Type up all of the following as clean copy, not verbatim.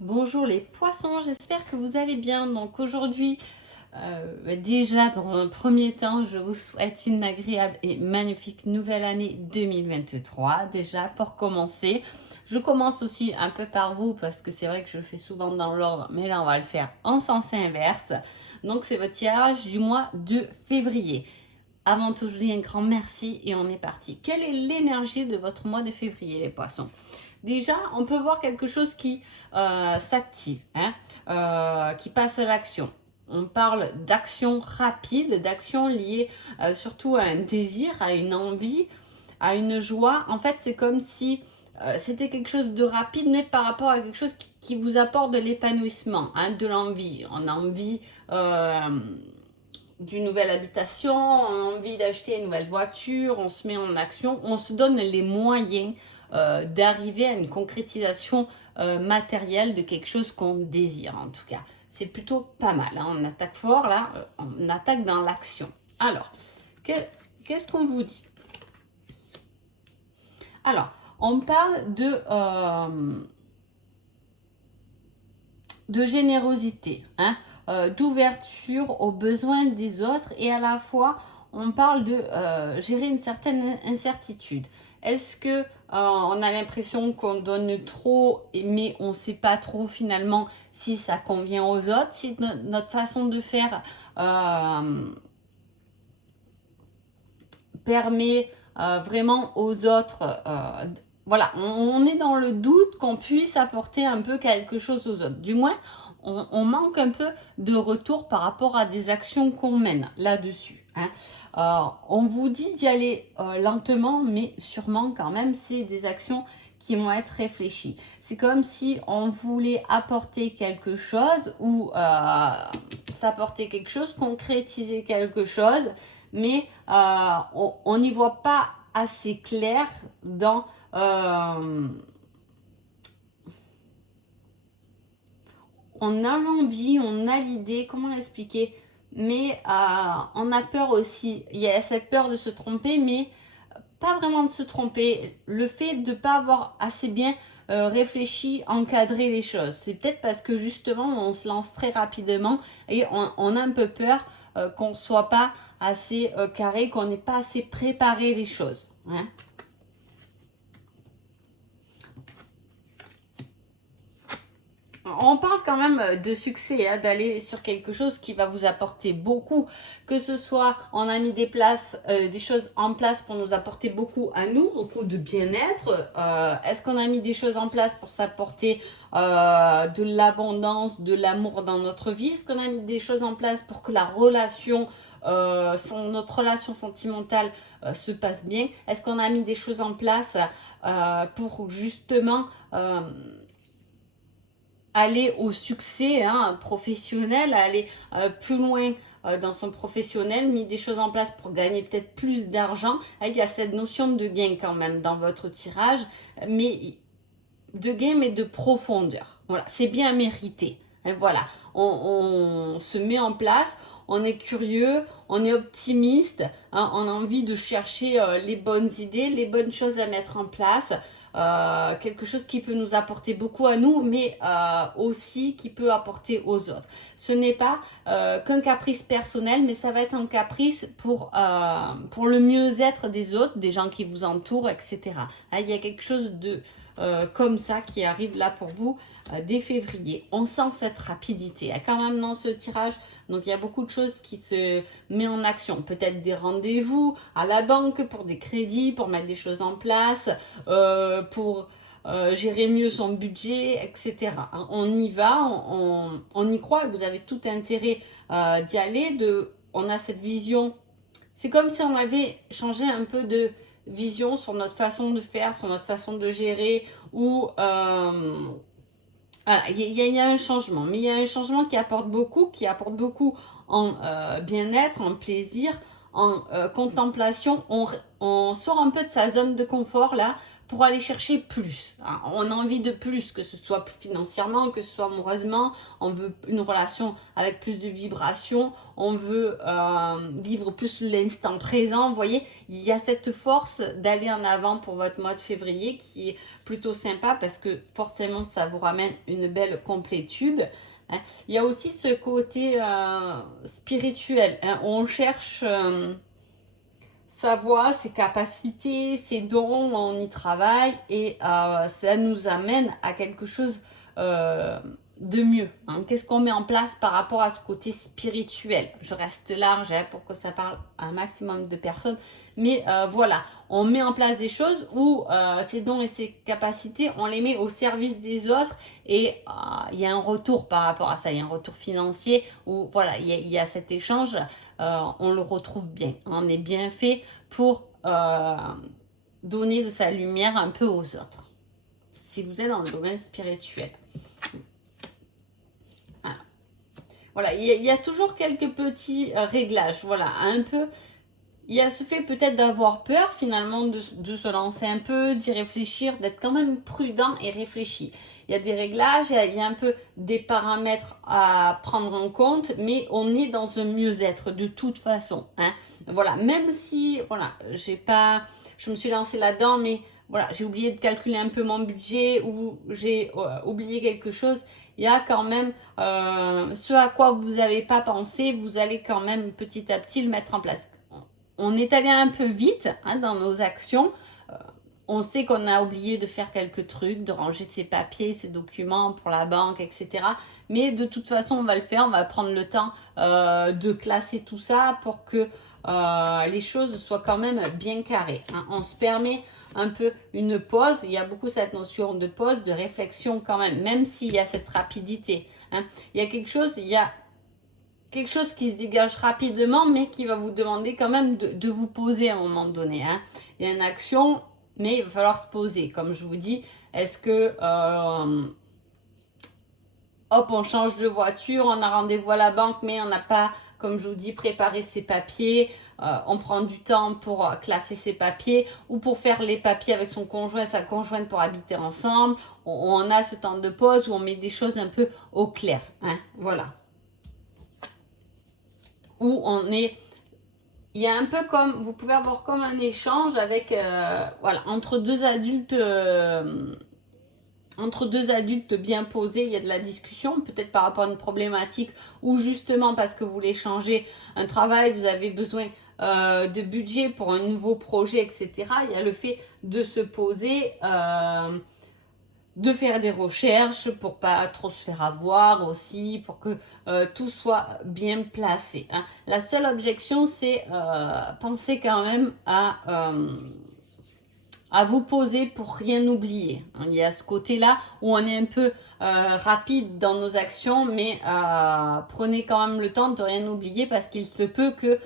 Bonjour les poissons, j'espère que vous allez bien. Donc aujourd'hui, déjà dans un premier temps, je vous souhaite une agréable et magnifique nouvelle année 2023. Déjà pour commencer, je commence aussi un peu par vous parce que c'est vrai que je le fais souvent dans l'ordre, mais là on va le faire en sens inverse. Donc c'est votre tirage du mois de février. Avant tout, je vous dis un grand merci et on est parti. Quelle est l'énergie de votre mois de février, les poissons? Déjà, on peut voir quelque chose qui s'active, qui passe à l'action. On parle d'action rapide, d'action liée surtout à un désir, à une envie, à une joie. En fait, c'est comme si c'était quelque chose de rapide, mais par rapport à quelque chose qui vous apporte de l'épanouissement, de l'envie. On a envie d'une nouvelle habitation, on a envie d'acheter une nouvelle voiture, on se met en action, on se donne les moyens d'arriver à une concrétisation matérielle de quelque chose qu'on désire en tout cas. C'est plutôt pas mal, on attaque fort là, on attaque dans l'action. Alors, qu'est-ce qu'on vous dit? Alors, on parle de générosité, d'ouverture aux besoins des autres et à la fois on parle de gérer une certaine incertitude. Est-ce que on a l'impression qu'on donne trop mais on ne sait pas trop finalement si ça convient aux autres, si notre façon de faire permet vraiment aux autres voilà, on est dans le doute qu'on puisse apporter un peu quelque chose aux autres. Du moins, on manque un peu de retour par rapport à des actions qu'on mène là-dessus. On vous dit d'y aller lentement, mais sûrement quand même, c'est des actions qui vont être réfléchies. C'est comme si on voulait apporter quelque chose ou s'apporter quelque chose, concrétiser quelque chose, mais on n'y voit pas assez clair dans on a l'envie, on a l'idée, comment l'expliquer, mais on a peur aussi. Il y a cette peur de se tromper, mais pas vraiment de se tromper. Le fait de ne pas avoir assez bien réfléchi, encadré les choses. C'est peut-être parce que justement, on se lance très rapidement et on a un peu peur qu'on ne soit pas assez carré, qu'on n'ait pas assez préparé les choses. On parle quand même de succès, d'aller sur quelque chose qui va vous apporter beaucoup, que ce soit on a mis des choses en place pour nous apporter beaucoup à nous, beaucoup de bien-être. Est-ce qu'on a mis des choses en place pour s'apporter de l'abondance, de l'amour dans notre vie? Est-ce qu'on a mis des choses en place pour que la relation, notre relation sentimentale se passe bien? Est-ce qu'on a mis des choses en place pour justement aller au succès professionnel, aller plus loin dans son professionnel, mis des choses en place pour gagner peut-être plus d'argent. Il y a cette notion de gain quand même dans votre tirage, mais de gain mais de profondeur. Voilà, c'est bien mérité. Et voilà, on se met en place, on est curieux, on est optimiste, on a envie de chercher les bonnes idées, les bonnes choses à mettre en place. Quelque chose qui peut nous apporter beaucoup à nous, mais aussi qui peut apporter aux autres. Ce n'est pas qu'un caprice personnel, mais ça va être un caprice pour le mieux-être des autres, des gens qui vous entourent, etc. Il y a quelque chose de comme ça qui arrive là pour vous dès février. On sent cette rapidité. Il y a quand même dans ce tirage, donc il y a beaucoup de choses qui se met en action. Peut-être des rendez-vous à la banque pour des crédits, pour mettre des choses en place, pour gérer mieux son budget, etc. On y va, on y croit. Vous avez tout intérêt d'y aller. On a cette vision. C'est comme si on avait changé un peu de vision sur notre façon de faire, sur notre façon de gérer, ou voilà, il y a un changement, mais il y a un changement qui apporte beaucoup en bien-être, en plaisir, en contemplation. On sort un peu de sa zone de confort là pour aller chercher plus. Hein. On a envie de plus, que ce soit financièrement, que ce soit amoureusement. On veut une relation avec plus de vibrations. On veut vivre plus l'instant présent. Vous voyez, il y a cette force d'aller en avant pour votre mois de février qui est plutôt sympa parce que forcément, ça vous ramène une belle complétude. Hein. Il y a aussi ce côté spirituel. Hein. On cherche sa voix, ses capacités, ses dons, on y travaille et ça nous amène à quelque chose de mieux. Hein. Qu'est-ce qu'on met en place par rapport à ce côté spirituel? Je reste large pour que ça parle à un maximum de personnes. Mais voilà, on met en place des choses où ces dons et ces capacités, on les met au service des autres et il y a un retour par rapport à ça. Il y a un retour financier où voilà, il y a cet échange, on le retrouve bien. On est bien fait pour donner de sa lumière un peu aux autres. Si vous êtes dans le domaine spirituel. Voilà, il y a toujours quelques petits réglages, voilà, un peu, il y a ce fait peut-être d'avoir peur finalement de se lancer un peu, d'y réfléchir, d'être quand même prudent et réfléchi. Il y a des réglages, il y a un peu des paramètres à prendre en compte, mais on est dans un mieux-être de toute façon, hein. Voilà, même si, voilà, je me suis lancée là-dedans, mais voilà, j'ai oublié de calculer un peu mon budget ou j'ai oublié quelque chose. Il y a quand même ce à quoi vous n'avez pas pensé, vous allez quand même petit à petit le mettre en place. On est allé un peu vite hein, dans nos actions. On sait qu'on a oublié de faire quelques trucs, de ranger ses papiers, ses documents pour la banque, etc. Mais de toute façon, on va le faire. On va prendre le temps de classer tout ça pour que les choses soient quand même bien carrées. Hein. On se permet un peu une pause. Il y a beaucoup cette notion de pause, de réflexion quand même s'il y a cette rapidité. Hein. Il y a quelque chose qui se dégage rapidement, mais qui va vous demander quand même de vous poser à un moment donné. Hein. Il y a une action, mais il va falloir se poser. Comme je vous dis, est-ce que hop, on change de voiture, on a rendez-vous à la banque, mais on n'a pas, comme je vous dis, préparé ses papiers. On prend du temps pour classer ses papiers ou pour faire les papiers avec son conjoint, sa conjointe pour habiter ensemble. On a ce temps de pause où on met des choses un peu au clair. Hein, voilà. Où on est... Il y a un peu comme... Vous pouvez avoir comme un échange avec... voilà, entre deux adultes... entre deux adultes bien posés, il y a de la discussion, peut-être par rapport à une problématique ou justement parce que vous voulez changer un travail, vous avez besoin de budget pour un nouveau projet, etc. Il y a le fait de se poser, de faire des recherches pour pas trop se faire avoir aussi, pour que tout soit bien placé. Hein. La seule objection, c'est penser quand même à vous poser pour rien oublier. Il y a ce côté-là où on est un peu rapide dans nos actions, mais prenez quand même le temps de rien oublier parce qu'il se peut que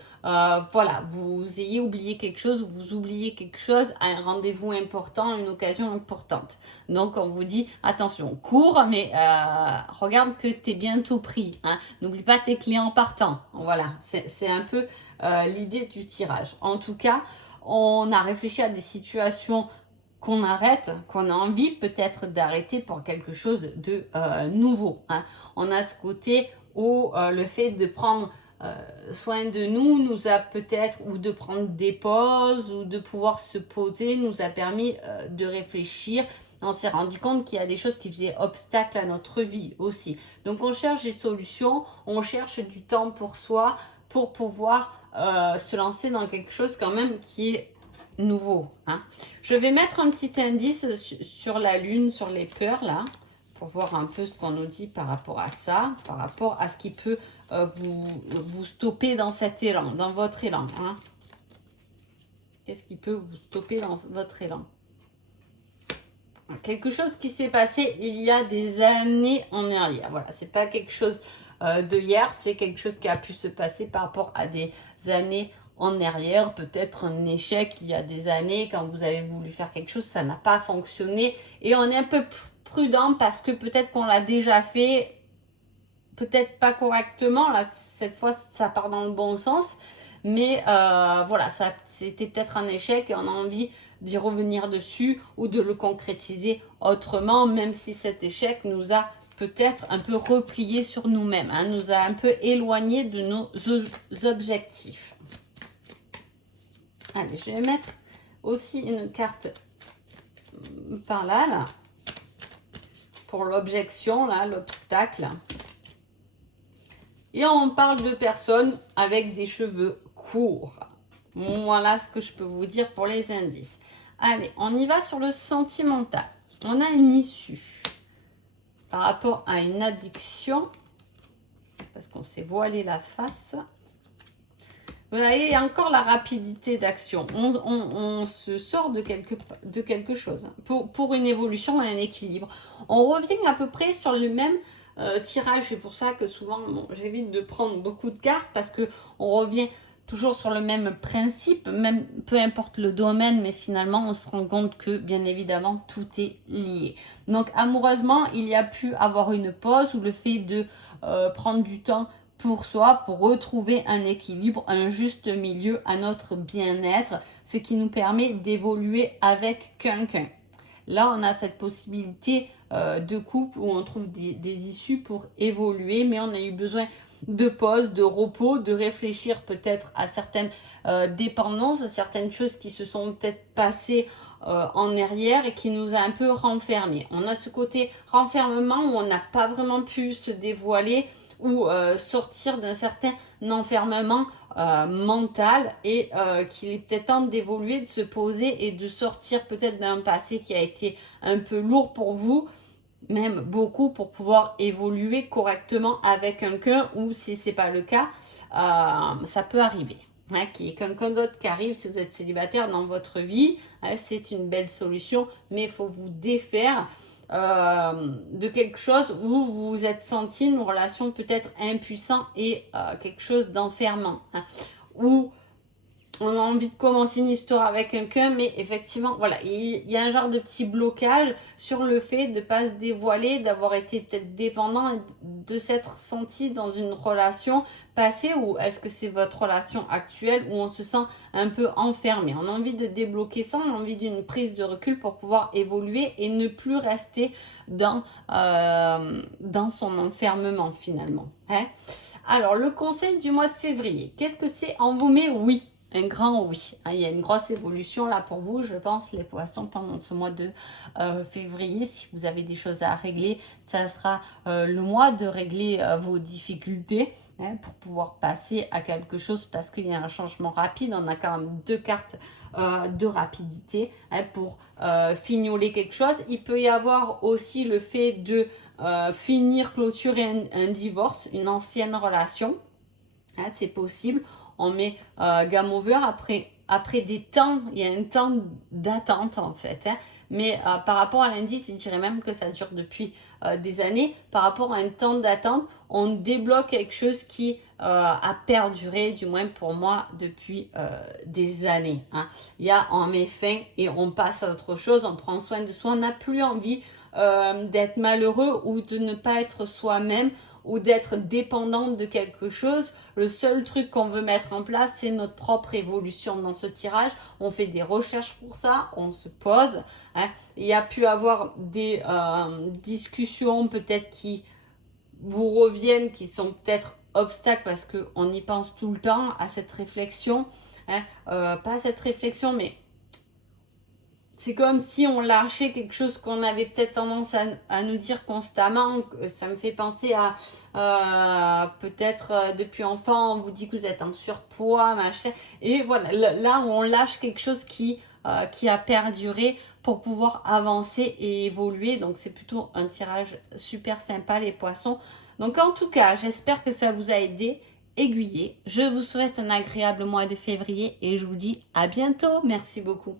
voilà, vous ayez oublié quelque chose, vous oubliez quelque chose à un rendez-vous important, une occasion importante. Donc on vous dit attention, cours, mais regarde que tu es bientôt pris. Hein. N'oublie pas tes clés en partant. Voilà, c'est un peu l'idée du tirage. En tout cas, on a réfléchi à des situations qu'on arrête, qu'on a envie peut-être d'arrêter pour quelque chose de nouveau. Hein. On a ce côté où le fait de prendre soin de nous a peut-être, ou de prendre des pauses, ou de pouvoir se poser, nous a permis de réfléchir. On s'est rendu compte qu'il y a des choses qui faisaient obstacle à notre vie aussi. Donc on cherche des solutions, on cherche du temps pour soi, pour pouvoir se lancer dans quelque chose quand même qui est nouveau. Hein. Je vais mettre un petit indice sur la lune, sur les peurs là, pour voir un peu ce qu'on nous dit par rapport à ça, par rapport à ce qui peut vous stopper dans cet élan, dans votre élan. Hein. Qu'est-ce qui peut vous stopper dans votre élan? Quelque chose qui s'est passé il y a des années en arrière. Voilà, c'est pas quelque chose de hier, c'est quelque chose qui a pu se passer par rapport à des années en arrière, peut-être un échec il y a des années quand vous avez voulu faire quelque chose, ça n'a pas fonctionné et on est un peu prudent parce que peut-être qu'on l'a déjà fait, peut-être pas correctement, là cette fois ça part dans le bon sens, mais voilà, c'était peut-être un échec et on a envie d'y revenir dessus ou de le concrétiser autrement, même si cet échec nous a peut-être un peu replié sur nous-mêmes, hein, nous a un peu éloigné de nos objectifs. Allez, je vais mettre aussi une carte par là, pour l'objection, là, l'obstacle. Et on parle de personnes avec des cheveux courts. Voilà ce que je peux vous dire pour les indices. Allez, on y va sur le sentimental. On a une issue par rapport à une addiction, parce qu'on s'est voilé la face. Vous voyez, il y a encore la rapidité d'action. On se sort de quelque chose pour une évolution et un équilibre. On revient à peu près sur le même tirage. C'est pour ça que souvent, j'évite de prendre beaucoup de cartes parce qu'on revient toujours sur le même principe, même peu importe le domaine, mais finalement, on se rend compte que, bien évidemment, tout est lié. Donc, amoureusement, il y a pu avoir une pause ou le fait de prendre du temps pour soi, pour retrouver un équilibre, un juste milieu à notre bien-être, ce qui nous permet d'évoluer avec quelqu'un. Là, on a cette possibilité de couple où on trouve des issues pour évoluer, mais on a eu besoin de pause, de repos, de réfléchir peut-être à certaines dépendances, à certaines choses qui se sont peut-être passées en arrière et qui nous a un peu renfermés. On a ce côté renfermement où on n'a pas vraiment pu se dévoiler ou sortir d'un certain enfermement mental et qu'il est peut-être temps d'évoluer, de se poser et de sortir peut-être d'un passé qui a été un peu lourd pour vous, même beaucoup, pour pouvoir évoluer correctement avec quelqu'un, ou si c'est pas le cas, ça peut arriver. Hein, qu'il y ait quelqu'un d'autre qui arrive si vous êtes célibataire dans votre vie, hein, c'est une belle solution, mais il faut vous défaire de quelque chose où vous vous êtes senti une relation peut-être impuissant et quelque chose d'enfermant, hein, où on a envie de commencer une histoire avec quelqu'un, mais effectivement, voilà, il y a un genre de petit blocage sur le fait de ne pas se dévoiler, d'avoir été peut-être dépendant et de s'être senti dans une relation passée, ou est-ce que c'est votre relation actuelle où on se sent un peu enfermé. On a envie de débloquer ça, on a envie d'une prise de recul pour pouvoir évoluer et ne plus rester dans son enfermement finalement. Hein. Alors, le conseil du mois de février, qu'est-ce que c'est? En vous met oui. Un grand oui. Il y a une grosse évolution là pour vous, je pense, les poissons, pendant ce mois de février. Si vous avez des choses à régler, ça sera le mois de régler vos difficultés, hein, pour pouvoir passer à quelque chose, parce qu'il y a un changement rapide. On a quand même 2 cartes de rapidité, hein, pour fignoler quelque chose. Il peut y avoir aussi le fait de finir, clôturer un divorce, une ancienne relation. Hein, c'est possible. On met game over après des temps, il y a un temps d'attente en fait. Hein. Mais par rapport à l'indice, je dirais même que ça dure depuis des années. Par rapport à un temps d'attente, on débloque quelque chose qui a perduré, du moins pour moi, depuis des années. Hein. Il y a, on met fin et on passe à autre chose, on prend soin de soi, on n'a plus envie d'être malheureux ou de ne pas être soi-même, ou d'être dépendante de quelque chose. Le seul truc qu'on veut mettre en place, c'est notre propre évolution dans ce tirage. On fait des recherches pour ça, on se pose. Hein. Il y a pu avoir des discussions peut-être qui vous reviennent, qui sont peut-être obstacles parce qu'on y pense tout le temps à cette réflexion. Hein. Pas cette réflexion, mais c'est comme si on lâchait quelque chose qu'on avait peut-être tendance à nous dire constamment. Ça me fait penser à peut-être depuis enfant, on vous dit que vous êtes en surpoids, machin. Et voilà, là on lâche quelque chose qui a perduré pour pouvoir avancer et évoluer. Donc c'est plutôt un tirage super sympa, les poissons. Donc en tout cas, j'espère que ça vous a aidé, aiguillé. Je vous souhaite un agréable mois de février et je vous dis à bientôt. Merci beaucoup.